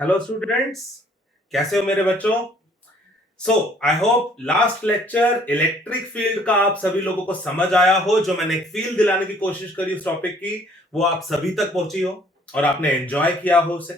Hello students, कैसे हो मेरे बच्चों। I hope last lecture electric field का आप सभी लोगों को समझ आया हो। जो मैंने एक फील दिलाने की कोशिश करी उस टॉपिक की, वो आप सभी तक पहुंची हो और आपने एंजॉय किया हो उसे।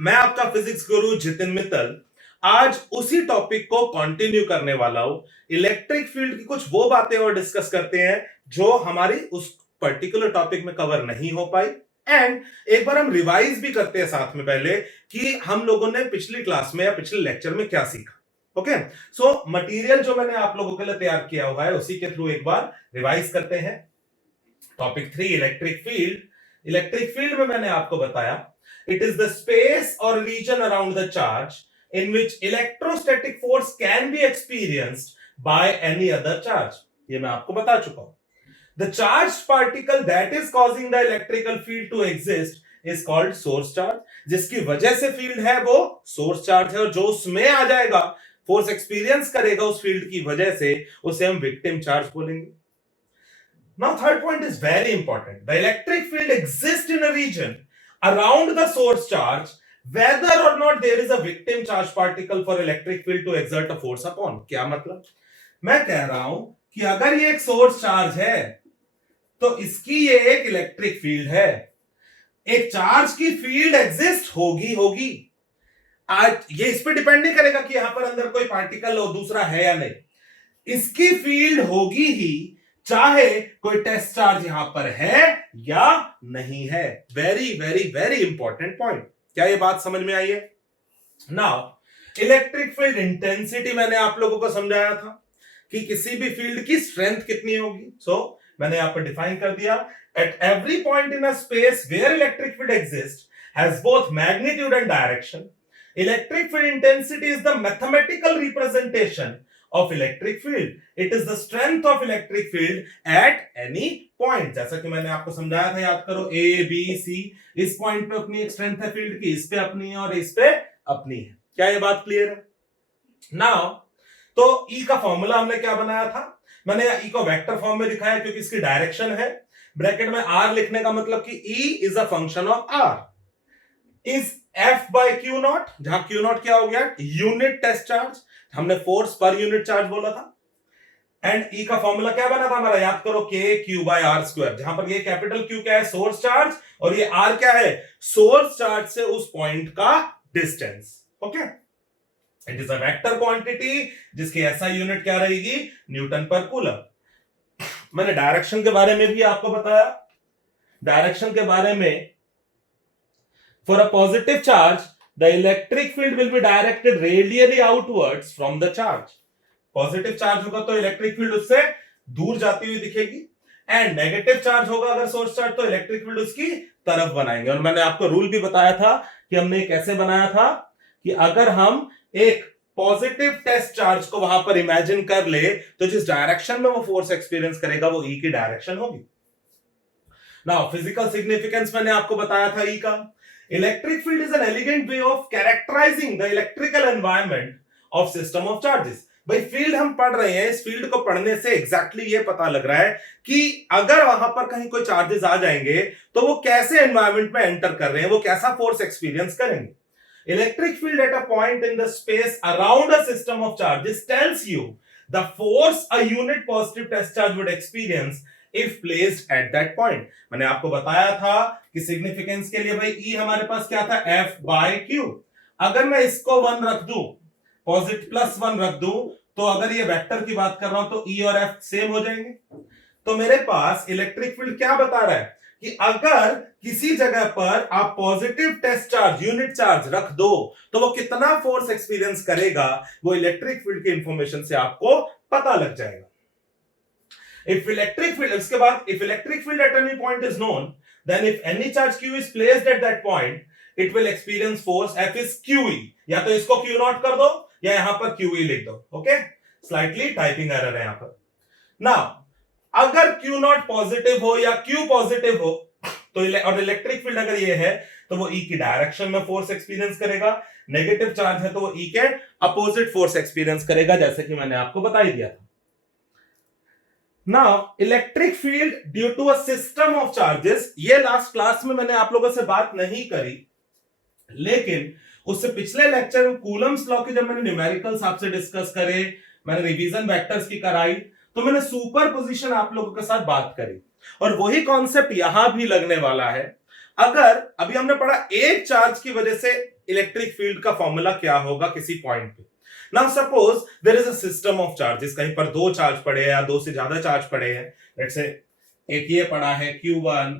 मैं आपका फिजिक्स गुरु जितिन मित्तल आज उसी टॉपिक को कंटिन्यू करने वाला हूं। इलेक्ट्रिक फील्ड की कुछ वो बातें और डिस्कस करते हैं जो हमारी उस पर्टिकुलर टॉपिक में कवर नहीं हो पाई, एंड एक बार हम रिवाइज भी करते हैं साथ में पहले कि हम लोगों ने पिछली क्लास में या पिछले लेक्चर में क्या सीखा। ओके, मटेरियल जो मैंने आप लोगों के लिए तैयार किया हुआ है उसी के थ्रू एक बार रिवाइज करते हैं। Topic 3 electric field. Electric field में मैंने आपको बताया इट इज द स्पेस और region around the charge in which electrostatic force can be experienced by any other charge. ये मैं आपको बता चुका हूं। The charged particle that is causing the electrical field to exist is called source charge। जिसकी वजह से फील्ड है वो सोर्स चार्ज है, और जो उसमें आ जाएगा, फोर्स एक्सपीरियंस करेगा उस फील्ड की वजह से, उसे हम विक्टिम चार्ज बोलेंगे। Now third point is very important. The electric field exists in a region around the source charge whether or not there is a victim charge particle for electric field to exert a force upon। क्या मतलब? मैं कह रहा हूं कि अगर ये एक सोर्स चार्ज है तो इसकी ये एक इलेक्ट्रिक फील्ड है। एक चार्ज की फील्ड एग्जिस्ट होगी होगी। आज ये इस पे डिपेंड नहीं करेगा कि यहां पर अंदर कोई पार्टिकल और दूसरा है या नहीं। इसकी फील्ड होगी ही, चाहे कोई टेस्ट चार्ज यहां पर है या नहीं है। Very very very important point. क्या ये बात समझ में आई है? नाउ इलेक्ट्रिक फील्ड इंटेंसिटी मैंने आप लोगों को समझाया था कि किसी भी फील्ड की स्ट्रेंथ कितनी होगी। मैंने यहां पर डिफाइन कर दिया, at every point in a space where electric field exist has both magnitude and direction. Electric field intensity is the mathematical representation of electric field. It is the strength of electric field at any point। जैसा कि मैंने आपको समझाया था, याद करो, A B C, इस point पे अपनी एक स्ट्रेंथ है फील्ड की, इस पे अपनी है और इस पे अपनी है। क्या ये बात क्लियर है? नाउ तो E का फॉर्मूला हमने क्या बनाया था? मैंने E को वेक्टर फॉर्म में दिखाया क्योंकि इसकी डायरेक्शन है। ब्रैकेट में R लिखने का मतलब कि E is a function of R is F by Q naught, जहां Q नॉट क्या हो गया? Unit test charge. हमने फोर्स पर यूनिट चार्ज बोला था। एंड E का फॉर्मूला क्या बना था हमारा? याद करो, K Q by R square, जहां पर ये कैपिटल Q क्या है? सोर्स चार्ज, और ये R क्या है? सोर्स चार्ज से उस पॉइंट का distance. Okay, it is a vector quantity जिसकी ऐसा यूनिट क्या रहेगी? न्यूटन पर कूलम। मैंने डायरेक्शन के बारे में भी आपको बताया। डायरेक्शन के बारे में, for a positive charge the electric field will be directed radially outwards from the charge. Positive charge होगा तो इलेक्ट्रिक फील्ड उससे दूर जाती हुई दिखेगी, एंड नेगेटिव चार्ज होगा अगर सोर्स चार्ज, तो इलेक्ट्रिक फील्ड उसकी तरफ बनाएंगे। और मैंने आपको रूल भी बताया था कि हमने कैसे बनाया था कि अगर हम एक पॉजिटिव टेस्ट चार्ज को वहां पर इमेजिन कर ले तो जिस डायरेक्शन में वो फोर्स एक्सपीरियंस करेगा वो ई की डायरेक्शन होगी। नाउ फिजिकल सिग्निफिकेंस मैंने आपको बताया था ई का। Electric field is an elegant way of characterising the electrical environment of system of charges. भाई फील्ड हम पढ़ रहे हैं, इस फील्ड को पढ़ने से एग्जैक्टली ये पता लग रहा है कि अगर वहां पर कहीं कोई चार्जेस आ जाएंगे तो वो कैसे एनवायरनमेंट में एंटर कर रहे हैं, वो कैसा फोर्स एक्सपीरियंस करेंगे। Electric field at a point in the space around a system of charges tells you the force a unit positive test charge would experience if placed at that point। मैंने आपको बताया था कि significance के लिए भाई E हमारे पास क्या था? F by Q। अगर मैं इसको 1 रख दूं, पॉजिटिव प्लस 1 रख दूं, तो अगर ये वेक्टर की बात कर रहा हूं तो E और F सेम हो जाएंगे। तो मेरे पास इलेक्ट्रिक फील्ड क्या बता रहा है कि अगर किसी जगह पर आप positive test charge, unit charge रख दो तो वो कितना फोर्स एक्सपीरियंस करेगा, वो इलेक्ट्रिक फील्ड की इंफॉर्मेशन से आपको पता लग जाएगा। इफ इलेक्ट्रिक फील्ड, इसके बाद if electric field at any point is known, then if any charge Q is placed at that point it will experience force F is QE। या तो इसको Q नॉट कर दो या यहां पर QE लिख दो। ओके, स्लाइटली टाइपिंग एरर है यहां पर। नाउ अगर Q नॉट पॉजिटिव हो या Q पॉजिटिव हो तो और इलेक्ट्रिक फील्ड अगर ये है तो वो E की डायरेक्शन में फोर्स एक्सपीरियंस करेगा। नेगेटिव चार्ज है तो वो E के अपोजिट फोर्स एक्सपीरियंस करेगा, जैसे कि मैंने आपको बता ही दिया था। Now electric field due to a system of charges, ये लास्ट क्लास में मैंने आप लोगों से बात नहीं करी, लेकिन उससे पिछले लेक्चर में कूलम्स लॉ के जब मैंने न्यूमेरिकल्स आपसे डिस्कस करे, मैंने रिवीजन वेक्टर्स की कराई, तो मैंने सुपर पोजिशन आप लोगों के साथ बात करी, और वही कॉन्सेप्ट यहां भी लगने वाला है। अगर अभी हमने पढ़ा एक चार्ज की वजह से इलेक्ट्रिक फील्ड का फॉर्मूला क्या होगा किसी पॉइंट पे। Now suppose there is a system of charges, कहीं पर दो चार्ज पड़े हैं या दो से ज्यादा चार्ज पड़े हैं। लेट्स से एक ये पड़ा है Q1,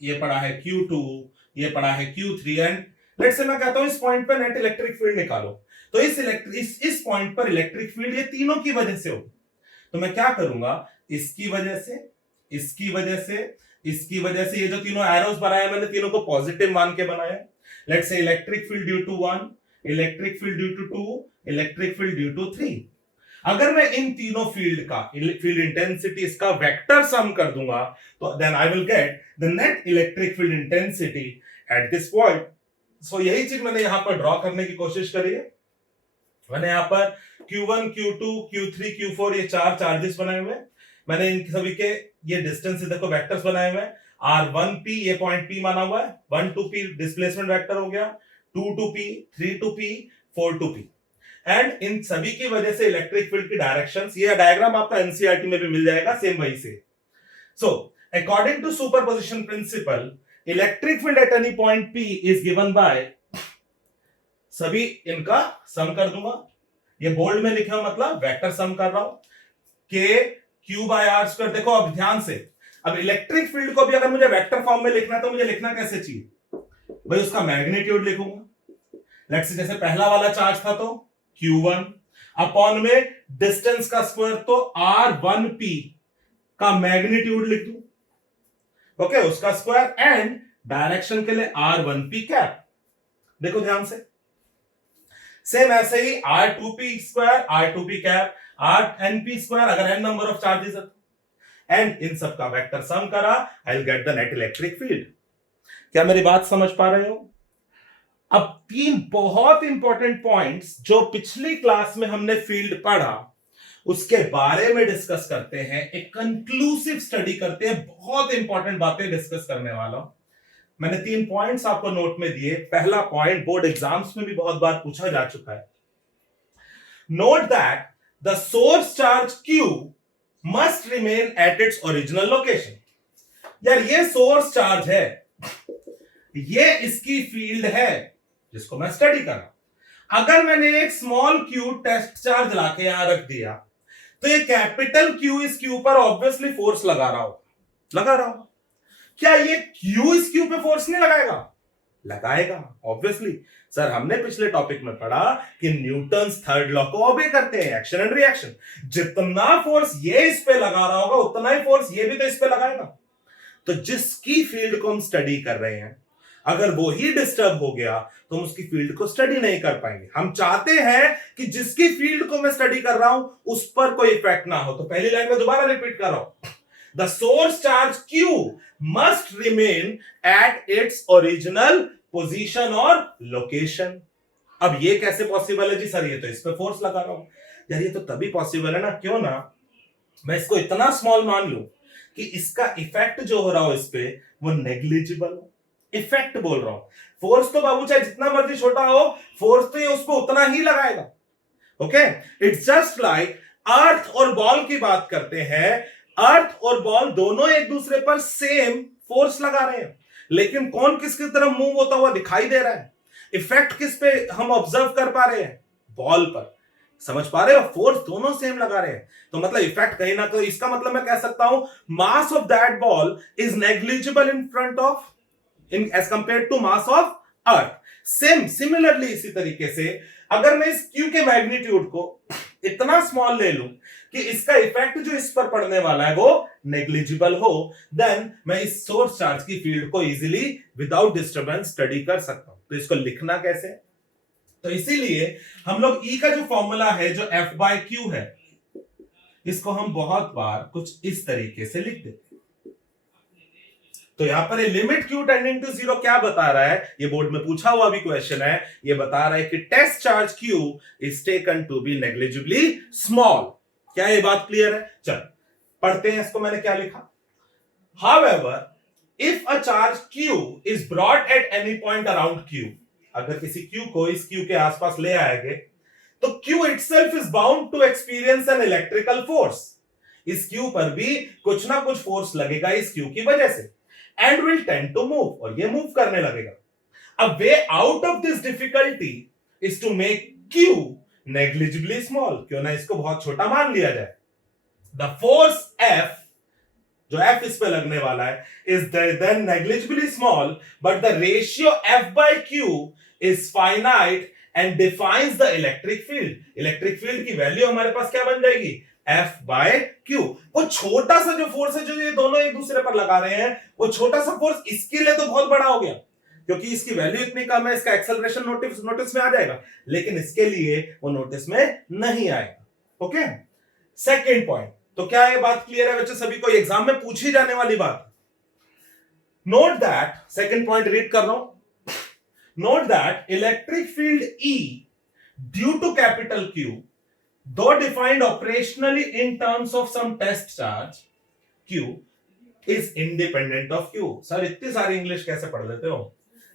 ये पड़ा है Q2, ये पड़ा है Q3, एंड लेट्स से मैं कहता हूं इस पॉइंट पर नेट इलेक्ट्रिक फील्ड निकालो, तो इस पॉइंट पर इलेक्ट्रिक फील्ड ये तीनों की वजह से होगी। तो मैं क्या करूंगा, इसकी वजह से, इसकी वजह से, इसकी वजह से, ये जो तीनों एरोस बनाए मैंने तीनों को पॉजिटिव मान के बनाया। Let's say electric field due to 1, electric field due to 2, electric field due to 3। अगर मैं इन तीनों फील्ड का फील्ड इंटेंसिटी इसका वेक्टर सम कर दूंगा, तो then I will get the net electric field intensity at this point. So यही चीज मैंने यहां पर ड्रॉ करने की कोशिश करी है। मैंने यहां पर Q1, Q2, Q3, Q4 ये चार चार्जेस बनाए हुए हैं। मैंने इन सभी के ये डिस्टेंस देखो वेक्टर्स बनाए हुए हैं। R1P ये पॉइंट P माना हुआ है, 1 to P डिस्प्लेसमेंट वेक्टर हो गया, 2 to P, 3 to P, 4 to P, and इन सभी की वजह से इलेक्ट्रिक फील्ड की डायरेक्शंस, ये डायग्राम आपका एनसीईआरटी में भी मिल जाएगा सेम वही से। So according to superposition principle, electric field at any point P is given by, सभी इनका सम कर दूंगा, ये बोल्ड में लिखा हुआ मतलब वेक्टर सम कर रहा हूं, K Q by R square. देखो अब ध्यान से, अब इलेक्ट्रिक फील्ड को भी अगर मुझे वेक्टर फॉर्म में लिखना है तो मुझे लिखना कैसे चाहिए भाई, उसका मैग्नीट्यूड लिखूंगा। लेट्स से जैसे पहला वाला चार्ज था तो Q1 अपॉन में डिस्टेंस का स्क्वायर तो R1P का मैग्नीट्यूड लिख दूं, ओके, उसका स्क्वायर, एंड डायरेक्शन के लिए R1P कैप। देखो ध्यान से, सेम ऐसे ही R2P square, R2P cap, RNP square अगर n नंबर ऑफ चार्जेस है, एंड इन सब का वेक्टर सम करा, आई will get the net electric field. क्या मेरी बात समझ पा रहे हो? अब तीन बहुत इंपॉर्टेंट पॉइंट्स जो पिछली क्लास में हमने फील्ड पढ़ा उसके बारे में डिस्कस करते हैं, एक कंक्लूसिव स्टडी करते हैं, बहुत इंपॉर्टेंट बातें डिस्कस करने वाला हूं। मैंने 3 पॉइंट्स आपको नोट में दिए। पहला पॉइंट बोर्ड एग्जाम्स में भी बहुत बार पूछा जा चुका है, note that the source charge Q must remain at its original location. यार ये सोर्स चार्ज है, ये इसकी फील्ड है जिसको मैं स्टडी कर रहा हूं। अगर मैंने एक स्मॉल Q टेस्ट चार्ज लाके यहां रख दिया तो ये कैपिटल Q इस Q पर ऑब्वियसली फोर्स लगा रहा होगा। क्या ये Q इस Q पे फोर्स नहीं लगाएगा? लगाएगा ऑब्वियसली। सर हमने पिछले टॉपिक में पढ़ा कि न्यूटन्स थर्ड लॉ को ओबे करते हैं, एक्शन एंड रिएक्शन। जितना फोर्स ये इस पे लगा रहा होगा उतना ही फोर्स ये भी तो इस पे लगाएगा। तो जिसकी फील्ड को हम स्टडी कर रहे हैं अगर वो ही डिस्टर्ब हो गया तो हम उसकी फील्ड को स्टडी नहीं कर पाएंगे। हम चाहते हैं कि जिसकी फील्ड को मैं स्टडी कर रहा हूं उस पर कोई इफेक्ट ना हो। तो पहली लाइन में दोबारा रिपीट कर रहा हूं, the source charge Q must remain at its original position और लोकेशन। अब ये कैसे पॉसिबल है जी? सर ये तो इस पे फोर्स लगा रहा हूं। यार ये तो तभी पॉसिबल है ना, क्यों ना मैं इसको इतना स्मॉल मान लूं कि इसका इफेक्ट जो हो रहा हो इस पे वो नेग्लिजिबल हो। इफेक्ट बोल रहा हूं, फोर्स तो बाबू चाहे जितना मर्जी छोटा हो, फोर्स तो ये उस पर उतना ही लगाएगा। Okay, it's just like earth और बॉल की बात करते हैं। अर्थ और बॉल दोनों एक दूसरे पर सेम फोर्स लगा रहे हैं, लेकिन कौन किसकी तरफ मूव होता हुआ दिखाई दे रहा है? इफेक्ट किस पे हम ऑब्जर्व कर पा रहे हैं? बॉल पर। समझ पा रहे हो? फोर्स दोनों सेम लगा रहे हैं, तो मतलब इफेक्ट कहीं ना कहीं, इसका मतलब मैं कह सकता हूं mass of that ball is negligible in front of as compare to mass of earth. Similarly इसी तरीके से अगर मैं इस Q के मैग्नीट्यूड को इतना स्मॉल ले लूं कि इसका इफेक्ट जो इस पर पड़ने वाला है वो नेग्लिजिबल हो, देन मैं इस सोर्स चार्ज की फील्ड को इजीली विदाउट डिस्टर्बेंस स्टडी कर सकता हूं। तो इसको लिखना कैसे? तो इसीलिए हम लोग E का जो फॉर्मूला है जो F by Q है, इसको हम बहुत बार कुछ इस तरीके से लिख देते हैं। तो यहां पर लिमिट Q टेंडिंग टू 0 क्या बता रहा है? ये बोर्ड में पूछा हुआ भी क्वेश्चन है। ये बता रहा है कि test charge Q is taken to be negligibly small. क्या ये बात क्लियर है? चल पढ़ते हैं इसको। मैंने क्या लिखा? However, if a charge Q is brought at any point around Q, अगर किसी क्यू को इस क्यू के आसपास ले आएंगे तो Q itself is bound to experience an electrical force. इस क्यू पर भी कुछ ना कुछ फोर्स लगेगा इस क्यू की वजह से, and will tend to move, और ये मूव करने लगेगा। A way out of this difficulty is to make Q negligibly small। क्यों ना इसको बहुत छोटा मान लिया जाए। The force F, जो F इस पे लगने वाला है, is then negligibly small, but the ratio F by Q is finite and defines the electric field। Electric field की वैल्यू हमारे पास क्या बन जाएगी? F by Q। वो छोटा सा जो फोर्स है जो ये दोनों एक दूसरे पर लगा रहे हैं, वो छोटा सा फोर्स इसके लिए तो बहुत बड़ा हो गया क्योंकि इसकी वैल्यू इतनी कम है, इसका एक्सेलरेशन नोटिस में आ जाएगा, लेकिन इसके लिए वो नोटिस में नहीं आएगा। Okay, second point. तो क्या ये बात क्लियर है बच्चे सभी को? एग्जाम में पूछी जाने वाली बात। Note that, second point read कर रहा हूं। Note that electric field E due to capital Q, though defined operationally in terms of some test charge Q, is independent of Q। Sir इतनी सारी इंग्लिश कैसे पढ़ लेते हो?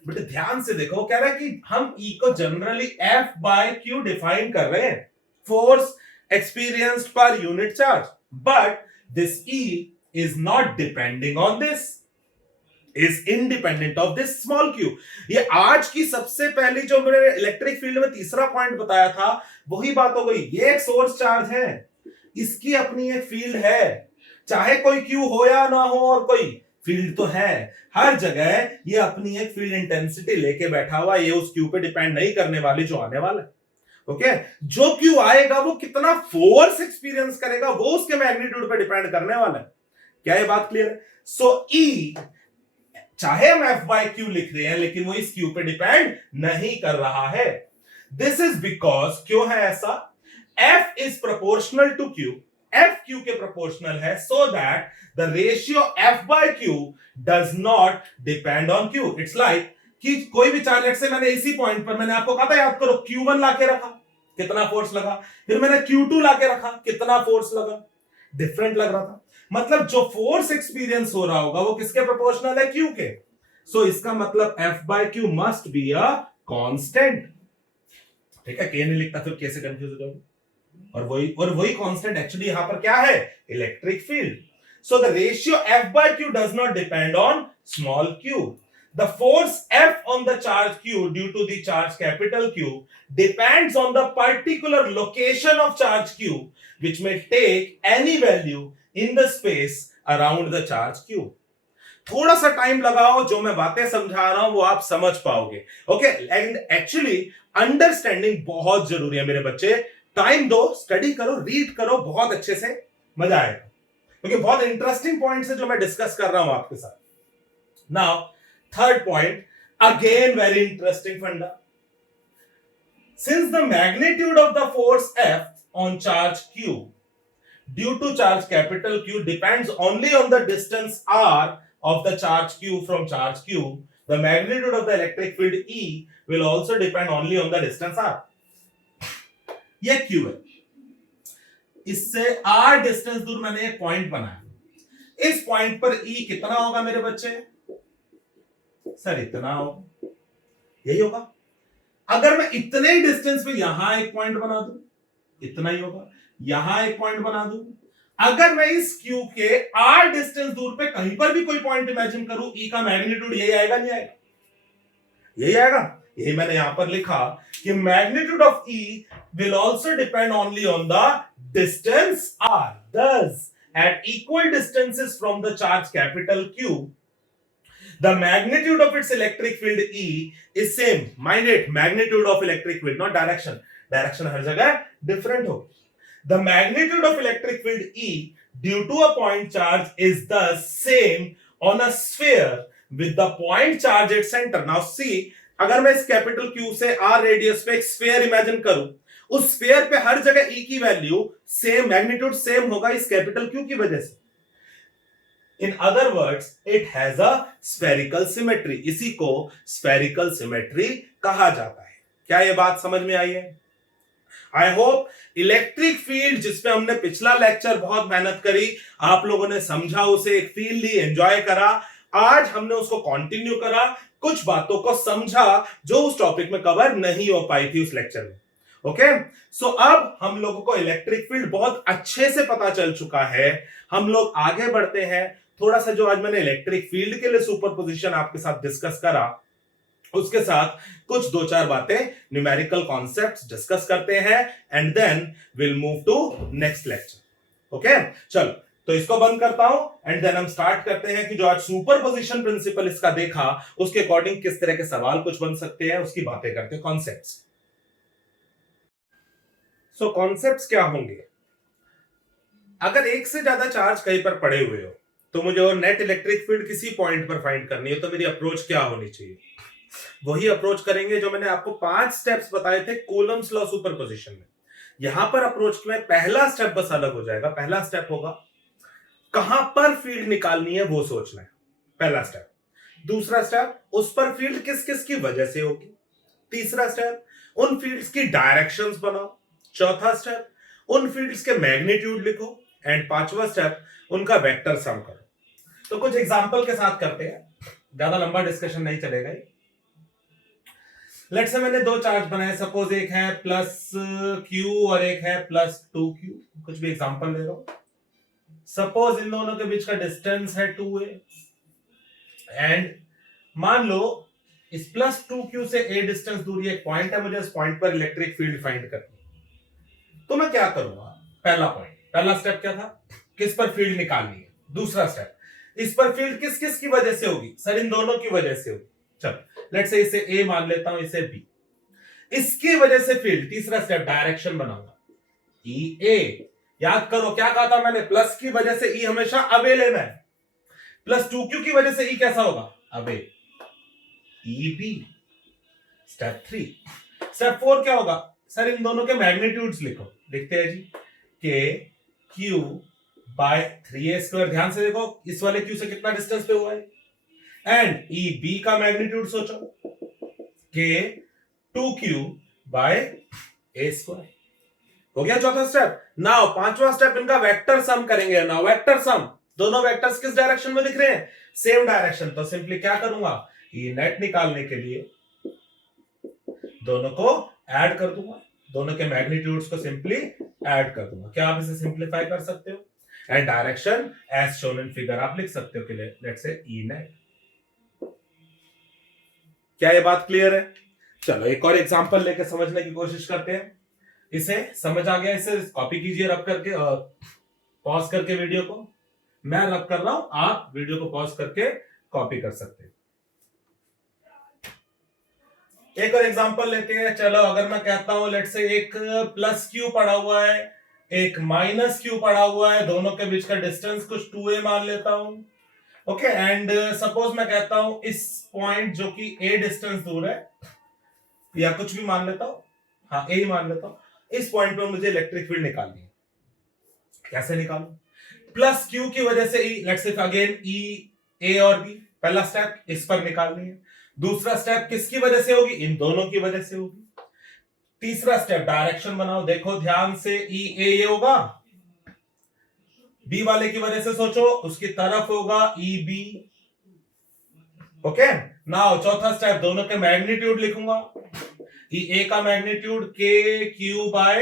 बेटे ध्यान से देखो, कह रहा है कि हम E को generally F by Q define कर रहे हैं, फोर्स एक्सपीरियंस्ड पर unit charge, but this E is not depending on this, is independent of this small q। ये आज की सबसे पहली जो मैंने इलेक्ट्रिक फील्ड में तीसरा पॉइंट बताया था वही बात हो गई। ये एक सोर्स चार्ज है, इसकी अपनी एक फील्ड है, चाहे कोई क्यू हो या ना हो, और कोई फील्ड तो है हर जगह। ये अपनी एक फील्ड इंटेंसिटी लेके बैठा हुआ, ये उस क्यू पे डिपेंड नहीं करने वाली जो आने वाला है। ओके, जो क्यू आएगा वो कितना फोर्स एक्सपीरियंस करेगा वो उसके मैग्नीट्यूड पे डिपेंड करने वाला है। क्या ये बात क्लियर है? सो ई, चाहे हम F by Q लिख रहे हैं, लेकिन वो इस Q पे डिपेंड नहीं कर रहा है। दिस इज बिकॉज, क्यों है ऐसा? F is proportional to Q, F Q के प्रोपोर्शनल है, so that the ratio F by Q does not depend on Q। It's like कि कोई भी चार्ज, से मैंने इसी पॉइंट पर मैंने आपको कहा था, याद करो, Q1 लाके रखा, कितना फोर्स लगा, फिर मैंने Q2 लाके रखा, कितना फोर्स लगा, डिफरेंट लग रहा था। मतलब जो फोर्स एक्सपीरियंस हो रहा होगा वो किसके प्रोपोर्शनल है? Q के। सो इसका मतलब F by Q must be a constant. ठीक है, K नहीं लिखता फिर कैसे कंफ्यूज हो जाओगे? और वही कांस्टेंट एक्चुअली यहां पर क्या है? Electric field. So the ratio F by Q does not depend on small q। The force F on the charge Q due to the charge capital Q depends on the particular location of charge Q, which may take any value in the space around the charge Q। थोड़ा सा time लगाओ, जो मैं बातें समझा रहा हूं वो आप समझ पाओगे। ओके, एंड एक्चुअली अंडरस्टैंडिंग बहुत जरूरी है मेरे बच्चे। टाइम दो, स्टडी करो, रीड करो, बहुत अच्छे से मजा आएगा, क्योंकि बहुत इंटरेस्टिंग पॉइंट्स है जो मैं डिस्कस कर रहा हूं आपके साथ। Now third point, again very interesting funda। Since the magnitude of the force F on charge Q due to charge capital Q depends only on the distance r of the charge Q from charge Q, the magnitude of the electric field E will also depend only on the distance r। ये Q है, इससे r distance दूर मैंने एक point बनाया। इस point पर E कितना होगा मेरे बच्चे? सर इतना होगा, यही होगा। अगर मैं इतने ही डिस्टेंस पे यहां एक पॉइंट बना दूं, इतना ही होगा, यहां एक पॉइंट बना दूं। अगर मैं इस क्यू के r डिस्टेंस दूर पे कहीं पर भी कोई पॉइंट इमेजिन करूं, E का मैग्नीट्यूड यही आएगा, नहीं आएगा? यही आएगा। यही मैंने यहां पर लिखा कि magnitude of E will also depend only on the distance r। Thus, at equal distances from the charge capital Q, the magnitude of its electric field E is same। Mind it, magnitude of electric field, not direction। Direction हर जगह different होगी। The magnitude of electric field E due to a point charge is the same on a sphere with the point charge at center। Now see, अगर मैं इस capital Q से R radius पे एक sphere imagine करूं, उस sphere पे हर जगह E की वैल्यू सेम, मैग्नीट्यूड सेम होगा इस कैपिटल Q की वजह से। In other words, it has a spherical symmetry। इसी को spherical symmetry कहा जाता है। क्या ये बात समझ में आई है? आई होप इलेक्ट्रिक फील्ड, जिसपे हमने पिछला लेक्चर बहुत मेहनत करी, आप लोगों ने समझा, उसे एक फील ली, एंजॉय करा। आज हमने उसको कंटिन्यू करा। कुछ बातों को समझा जो उस टॉपिक में कवर नहीं हो पाई थी उस लेक्चर में। ओके, सो अब हम लोगों को इलेक्ट्रिक फील्ड बहुत अच्छे से पता चल चुका है। हम लोग आगे बढ़ते हैं। थोड़ा सा जो आज मैंने इलेक्ट्रिक फील्ड के लिए सुपरपोजिशन आपके साथ डिस्कस करा, उसके साथ कुछ दो चार बातें न्यूमेरिकल कॉन्सेप्ट्स डिस्कस करते हैं and then will move to next lecture. Okay, चलो तो इसको बंद करता हूं एंड देन हम स्टार्ट करते हैं कि जो आज सुपरपोजिशन प्रिंसिपल इसका देखा उसके अकॉर्डिंग किस तरह के सवाल कुछ बन सकते हैं, उसकी बातें करते हैं। कॉन्सेप्ट्स, सो कॉन्सेप्ट्स क्या होंगे? अगर एक से ज्यादा चार्ज कहीं पर पड़े हुए हो तो मुझे और नेट इलेक्ट्रिक फील्ड किसी पॉइंट पर फाइंड करनी है, तो मेरी अप्रोच क्या होनी चाहिए? वही अप्रोच करेंगे जो मैंने आपको 5 स्टेप्स बताए थे कूलम्स लॉ सुपरपोजिशन में। यहां पर अप्रोच में पहला स्टेप बस अलग हो जाएगा। पहला स्टेप होगा कहां पर फील्ड निकालनी है वो सोचना है, पहला स्टेप। दूसरा स्टेप उस पर फील्ड किस किस की वजह से होगी। तीसरा स्टेप उन फील्ड्स की डायरेक्शंस बनाओ। चौथा स्टेप उन फील्ड्स के मैग्नीट्यूड लिखो एंड पांचवा स्टेप उनका वेक्टर सम करो। तो कुछ एग्जांपल के साथ करते हैं, ज्यादा लंबा डिस्कशन नहीं चलेगा। लेट्स से मैंने दो चार्ज बनाए, सपोज एक है प्लस क्यू और एक है प्लस 2q। कुछ भी एग्जांपल ले रहा हूं। सपोज इन दोनों के बीच का डिस्टेंस है 2a एंड मान लो इस प्लस 2q से a डिस्टेंस दूरी एक पॉइंट है, मुझे इस पॉइंट पर इलेक्ट्रिक फील्ड फाइंड करनी है। तो मैं क्या करूंगा? पहला स्टेप क्या था? किस पर फील्ड निकालनी है। दूसरा स्टेप इस पर फील्ड किस किस की वजह से होगी? सर इन दोनों की वजह से होगी। चलो लेट्स से इसे a मान लेता हूं, इसे b, इसकी वजह से फील्ड। तीसरा स्टेप डायरेक्शन बनाऊंगा ई ए। याद करो क्या कहा था मैंने, प्लस की वजह से ई हमेशा अवे लेना है, प्लस 2q की वजह से ई कैसा होगा? Away, E B. Step 3। Step 4 क्या होगा? सर इन दोनों के मैग्नीट्यूड्स लिखो। लिखते हैं जी, के क्यू बाय 3a²। ध्यान से देखो इस वाले क्यू से कितना डिस्टेंस पे हुआ है, एंड ई बी का मैग्नीट्यूड सोचो, के 2q बाय a²। हो गया चौथा स्टेप। नाउ पांचवा स्टेप इनका वेक्टर सम करेंगे। नाउ वेक्टर सम, दोनों वेक्टर्स किस डायरेक्शन में दिख रहे हैं? Same direction. तो सिंपली क्या करूंगा? ये नेट निकालने के लिए दोनों को ऐड कर दूंगा, दोनों के मैग्नीट्यूड्स को सिंपली ऐड कर दूंगा। क्या आप इसे सिंप्लीफाई कर सकते हो? And direction as shown in figure आप लिख सकते हो कि लेट्स से ई नेट। क्या ये बात क्लियर है? चलो एक और एग्जांपल लेके समझने की कोशिश करते हैं। इसे समझ आ गया? इसे कॉपी कीजिए रब करके, पॉज करके वीडियो को। मैं रब कर रहा हूं, आप वीडियो को पॉज करके कॉपी कर सकते हैं। एक और एग्जांपल लेते हैं। चलो अगर मैं कहता हूं लेट्स से एक प्लस क्यू पड़ा हुआ है, एक माइनस क्यू पड़ा हुआ है, दोनों के बीच का डिस्टेंस कुछ 2a मान लेता हूं। ओके, एंड सपोज मैं कहता हूं इस पॉइंट जो कि a डिस्टेंस दूर है, या कुछ भी मान लेता हूं, हाँ a ही मान लेता हूं, इस पॉइंट पर मुझे इलेक्ट्रिक फील्ड निकालनी है। कैसे निकालूं? प्लस क्यू की वजह से ई, लेट्स से अगेन ई ए और बी। पहला स्टेप इस पर निकालनी है। दूसरा स्टेप किसकी वजह से होगी? इन दोनों की वजह से होगी। तीसरा स्टेप डायरेक्शन बनाओ। देखो ध्यान से, ई ए ये होगा, बी वाले की वजह से सोचो उसकी तरफ होगा ई बी। ओके, नाउ चौथा स्टेप दोनों के मैग्नीट्यूड लिखूंगा। ई ए का magnitude K Q by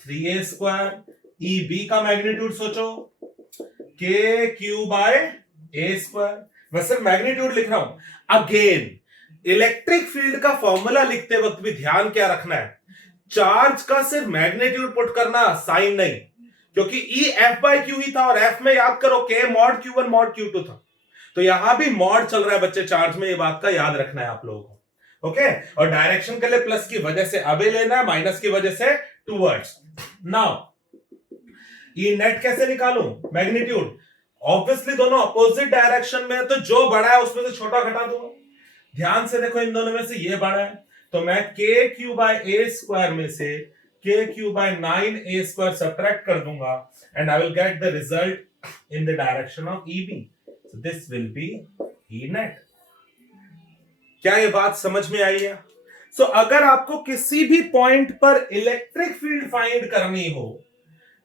3a², E B का मैग्नीट्यूड सोचो के क्यू बाय a²। मैं सिर्फ मैग्नीट्यूड लिख रहा हूं। अगेन इलेक्ट्रिक फील्ड का फॉर्मूला लिखते वक्त भी ध्यान क्या रखना है? चार्ज का सिर्फ मैग्नीट्यूड पुट करना, साइन नहीं, क्योंकि ई एफ बाय क्यू ही था और एफ में याद करो के मॉड Q1 मॉड Q2 था। तो यहां भी मॉड चल रहा है बच्चे चार्ज में, ये बात का याद रखना है आप लोगों को। ओके, और डायरेक्शन के लिए प्लस की वजह से अबे लेना है, माइनस की वजह से टूवर्ड्स। नाउ ये नेट कैसे निकालूं? मैग्नीट्यूड, ऑब्वियसली दोनों अपोजिट डायरेक्शन में है, तो जो बड़ा है उसमें से छोटा घटा दूंगा। ध्यान से देखो इन दोनों में से ये बड़ा है, तो मैं के क्यू बाय a² में से के क्यू बाय 9a² सब्ट्रैक्ट कर दूंगा and I will get the result in the direction of E B. So this will be E net. क्या ये बात समझ में आई है? सो अगर आपको किसी भी पॉइंट पर इलेक्ट्रिक फील्ड फाइंड करनी हो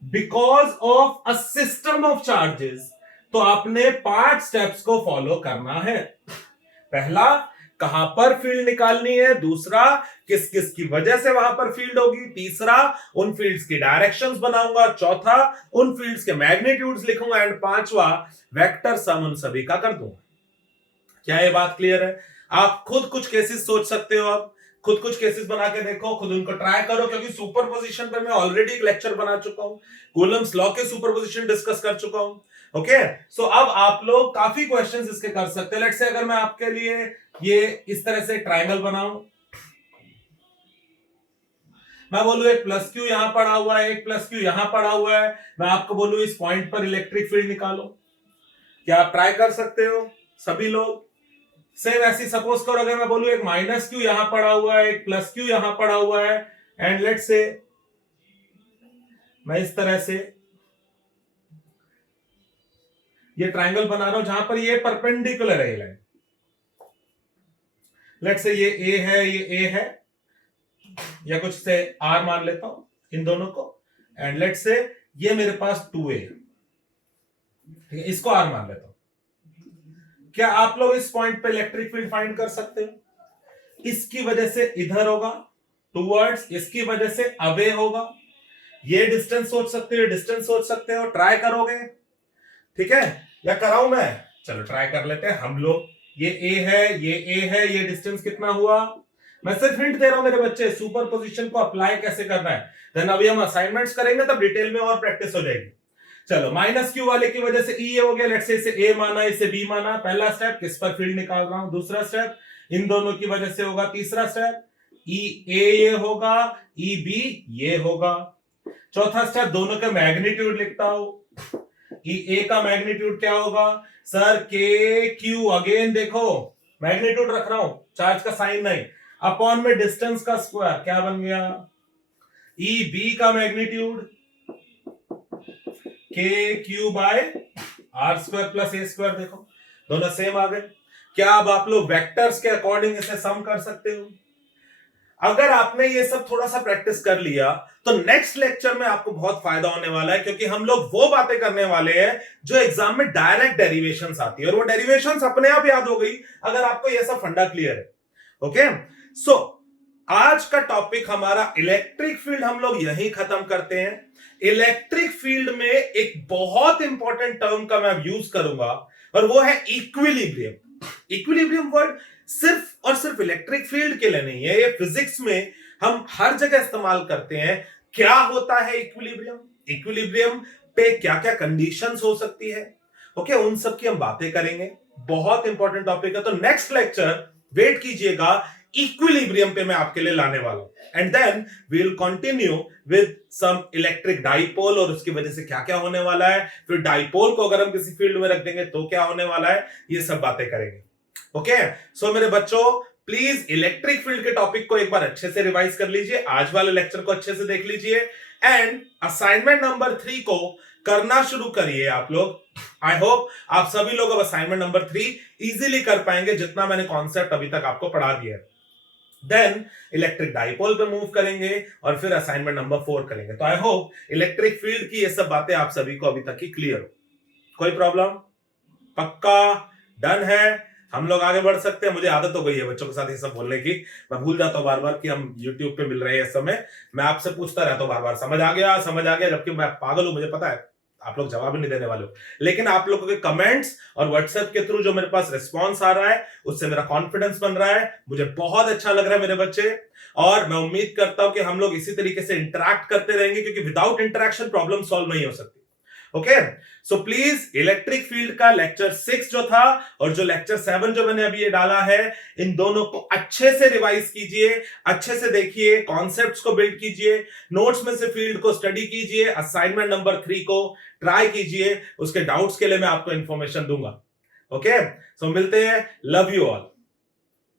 because of a system of charges, तो आपने 5 स्टेप्स को फॉलो करना है। पहला, कहां पर फील्ड निकालनी है, दूसरा किस किस की वजह से वहां पर फील्ड होगी, तीसरा उन फील्ड्स की डायरेक्शंस बनाऊंगा, चौथा उन फील्ड्स के मैग्नीट्यूड्स लिखूंगा, एंड पांचवा वेक्टर सम उन सभी का कर दूंगा। क्या ये बात क्लियर है? आप खुद कुछ केसेस सोच सकते हो, आप खुद कुछ केसेस बना के देखो, खुद उनको ट्राई करो, क्योंकि सुपरपोजिशन पे मैं ऑलरेडी एक लेक्चर बना चुका हूं, कूलम्स लॉ के सुपरपोजिशन डिस्कस कर चुका हूं। ओके, सो अब आप लोग काफी क्वेश्चंस इसके कर सकते हैं। लेट्स से अगर मैं आपके लिए ये इस तरह से ट्राइंगल बनाऊं, मैं बोलूं एक प्लस क्यू यहां पड़ा हुआ है, एक प्लस क्यू यहां पड़ा हुआ है, मैं आपको बोलूं इस पॉइंट पर इलेक्ट्रिक फील्ड निकालो, क्या आप ट्राई कर सकते हो सभी लोग? सेम ऐसी सपोज करो, अगर मैं बोलूं एक माइनस क्यू यहां पड़ा हुआ है, एक प्लस क्यू यहां पड़ा हुआ है, एंड लेट्स से मैं इस तरह से ये ट्राइंगल बना रहा हूं जहां पर ये परपेंडिकुलर है ये लाइन। लेट्स से ये ए है, ये ए है, या कुछ से आर मान लेता हूं इन दोनों को, एंड लेट्स से ये मेरे पास 2a, ठीक है, इसको आर मान लेता हूं। क्या आप लोग इस पॉइंट पे इलेक्ट्रिक फील्ड फाइंड कर सकते हो? इसकी वजह से इधर होगा टूवर्ड्स, इसकी वजह से अवे होगा। ये डिस्टेंस सोच सकते हो, डिस्टेंस सोच सकते हो, ट्राई करोगे? ठीक है, या कराऊं मैं? चलो ट्राई कर लेते हैं हम लोग। ये ए है, ये ए है, ये डिस्टेंस कितना हुआ? मैं सिर्फ हिंट दे रहा हूं मेरे बच्चे, सुपरपोजिशन को अप्लाई कैसे करना है। देन अभी हम असाइनमेंट्स करेंगे तब डिटेल में और प्रैक्टिस हो जाएगी। चलो, माइनस क्यू वाले की वजह से ई हो गया, लेट्स से इसे ए माना, इसे बी माना। पहला स्टेप, किस पर फील्ड निकाल रहा हूं। दूसरा स्टेप, इन दोनों की वजह से होगा। तीसरा स्टेप, ई ए ये होगा, ई बी ये होगा। चौथा स्टेप, दोनों का मैग्नीट्यूड लिखता हूं। ई ए का मैग्नीट्यूड क्या होगा सर? के क्यू, अगेन देखो मैग्नीट्यूड रख रहा हूं, चार्ज का साइन नहीं, अपॉन में डिस्टेंस का स्क्वायर, क्या बन गया? ई बी का magnitude K Q by R square plus A square. देखो दोनों सेम आ गए। क्या अब आप लोग वेक्टर्स के अकॉर्डिंग इसे सम कर सकते हो? अगर आपने ये सब थोड़ा सा प्रैक्टिस कर लिया तो नेक्स्ट लेक्चर में आपको बहुत फायदा होने वाला है, क्योंकि हम लोग वो बातें करने वाले हैं जो एग्जाम में डायरेक्ट डेरिवेशंस आती है, और वो डेरिवेशंस अपने आप याद हो गई अगर आपको ये सब फंडा क्लियर है। ओके, सो आज का टॉपिक हमारा इलेक्ट्रिक फील्ड हम लोग यहीं खत्म करते हैं। इलेक्ट्रिक फील्ड में एक बहुत इंपॉर्टेंट टर्म का मैं यूज करूंगा, और वो है इक्विलिब्रियम। इक्विलिब्रियम वर्ड सिर्फ और सिर्फ इलेक्ट्रिक फील्ड के लिए नहीं है, ये फिजिक्स में हम हर जगह इस्तेमाल करते हैं। क्या होता है इक्विलिब्रियम, इक्विलिब्रियम पे क्या क्या कंडीशंस हो सकती है, ओके, उन सब की हम बातें करेंगे। बहुत इंपॉर्टेंट टॉपिक है, तो नेक्स्ट लेक्चर वेट कीजिएगा, इक्विलिब्रियम पे मैं आपके लिए लाने वाला हूं, and then we will continue with some electric dipole, और उसकी वजह से क्या क्या होने वाला है, फिर डाइपोल को अगर हम किसी फील्ड में रख देंगे तो क्या होने वाला है, ये सब बातें करेंगे। ओके, सो मेरे बच्चों प्लीज इलेक्ट्रिक फील्ड के टॉपिक को एक बार अच्छे से रिवाइज कर लीजिए, आज वाले लेक्चर को अच्छे से देख लीजिए, एंड असाइनमेंट नंबर 3 को करना शुरू करिए आप लोग। आई होप आप सभी लोग अब असाइनमेंट नंबर 3 इजीली कर पाएंगे, जितना मैंने कॉन्सेप्ट अभी तक आपको पढ़ा दिया है। देन इलेक्ट्रिक डाइपोल पे मूव करेंगे, और फिर असाइनमेंट नंबर 4 करेंगे। तो आई होप इलेक्ट्रिक फील्ड की ये सब बातें आप सभी को अभी तक की क्लियर हो। कोई प्रॉब्लम? पक्का डन है? हम लोग आगे बढ़ सकते हैं। मुझे आदत हो गई है बच्चों के साथ ये सब बोलने की, मैं भूल जाता हूँ बार बार कि हम यूट्यूब पे मिल रहे हैं इस समय। मैं आपसे पूछता रहता हूँ बार बार, समझ आ गया, समझ आ गया, जबकि मैं पागल हूं, मुझे पता है आप लोग जवाब नहीं देने वाले हो। लेकिन आप लोगों के कमेंट्स और व्हाट्सएप के थ्रू जो मेरे पास रिस्पॉन्स आ रहा है, उससे मेरा कॉन्फिडेंस बन रहा है, मुझे बहुत अच्छा लग रहा है मेरे बच्चे। और मैं उम्मीद करता हूं कि हम लोग इसी तरीके से इंटरैक्ट करते रहेंगे, क्योंकि विदाउट इंटरैक्शन प्रॉब्लम सॉल्व नहीं हो सकती। Okay, so please electric field का लेक्चर 6 जो था और जो लेक्चर 7 जो मैंने अभी ये डाला है, इन दोनों को अच्छे से रिवाइज कीजिए, अच्छे से देखिए, कॉन्सेप्ट्स को बिल्ड कीजिए, नोट्स में से फील्ड को स्टडी कीजिए, असाइनमेंट नंबर 3 को ट्राई कीजिए, उसके डाउट्स के लिए मैं आपको इंफॉर्मेशन दूंगा। ओके, सो मिलते हैं, लव यू ऑल।